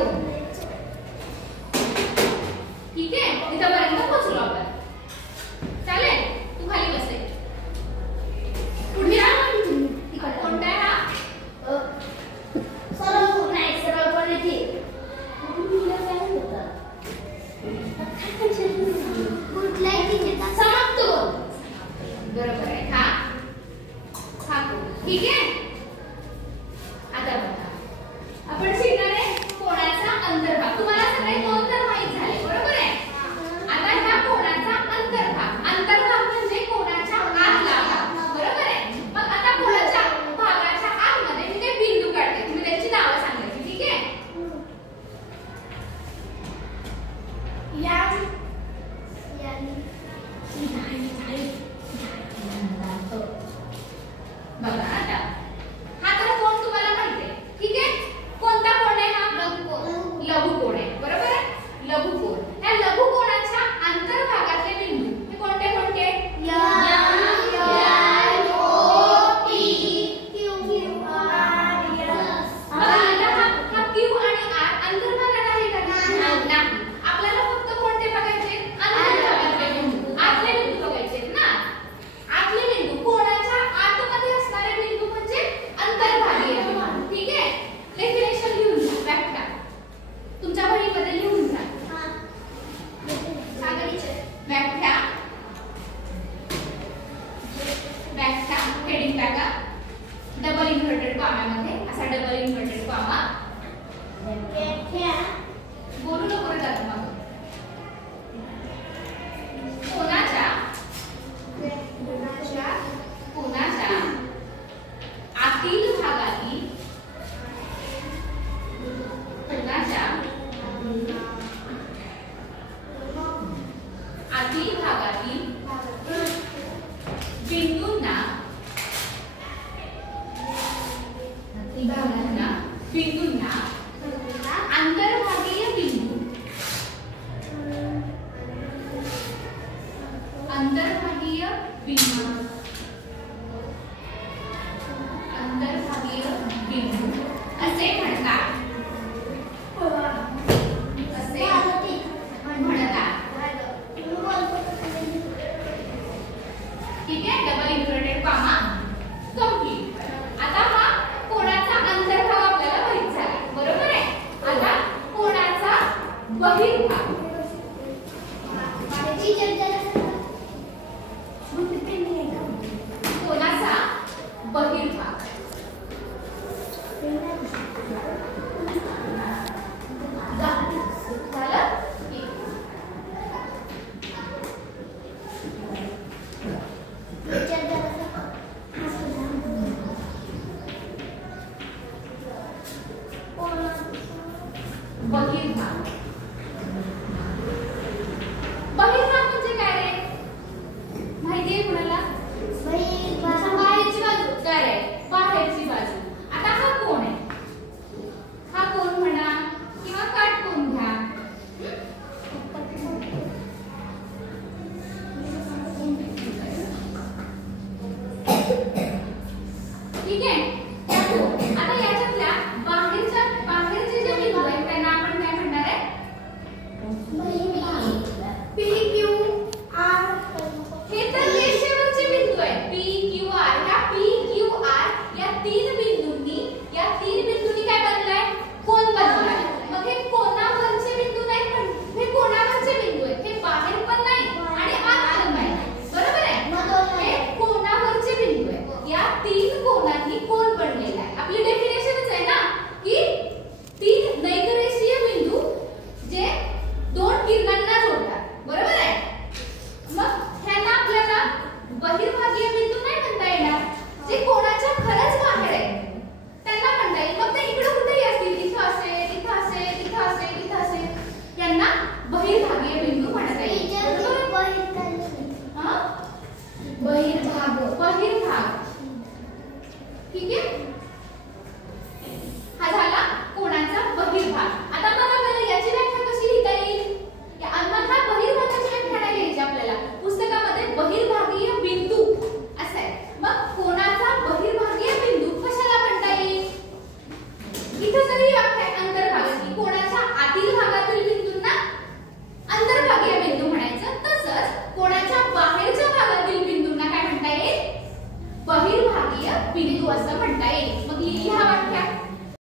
कोण. ठीक आहे, इथपर्यंत पोहोचलो आपण. चालेल, तू खाली बसेल. पुढे कोणता आहे हा? सरळ नाही, सरळ पण येते. समाप्त कोण. बरोबर आहे. हा हा कोण. ठीक आहे. आता बघा, आपण शिकणार आहे कोणाचा अंतर्भाग. तुम्हाला सगळे कोण तर माहित झाले, बरोबर आहे. आता ह्या कोणाचा अंतर्भाग. अंतर्भाग म्हणजे कोणाच्या आतला भाग, बरोबर आहे. मग आता कोणाच्या भागाच्या आतमध्ये मी ते बिंदू काढते. तुम्ही त्यांची नावं सांगायची. ठीक आहे. बघा आता हा तर कोण तुम्हाला माहिती आहे. ठीक आहे. कोणता कोण आहे हा? लघु कोण आहे, बरोबर आहे. लघु कोण. या लघु कोणाच्या अंतर्भागातले बिंदू हे कोणते कोणते? आपल्याला फक्त कोणते बघायचे? अंतर्भागातले बिंदू. आतले बिंदू बघायचे ना. आतले बिंदू कोणाच्या आतमध्ये असणारे बिंदू म्हणजे अंतर्भागीय बिंदू. ठीक आहे. डेफिनेशन लिहून घ्या. व्याख्या तुमच्या वहीमध्ये लिहून घ्या. व्याख्या व्याख्या हेडिंग टाका. डबल इन्व्हर्टेड कॉमामध्ये असा डबल इन्व्हर्टेड कॉमा. बोलू नको रे दादा मग. कोणाच्या आतील भागातील आतील भागातील बिंदूंना अंतर्भागीय बिंदू असे म्हणतात. ठीक आहे. Double inverted comma complete. आता हा कोणाचा अंतर्भाग आपल्याला माहित झाला, बरोबर आहे. आता कोणाचा बहिर्भाग. कोणाचा बहिर्भाग. पिल्लू असं म्हणता येईल. मग लिहा वाक्यात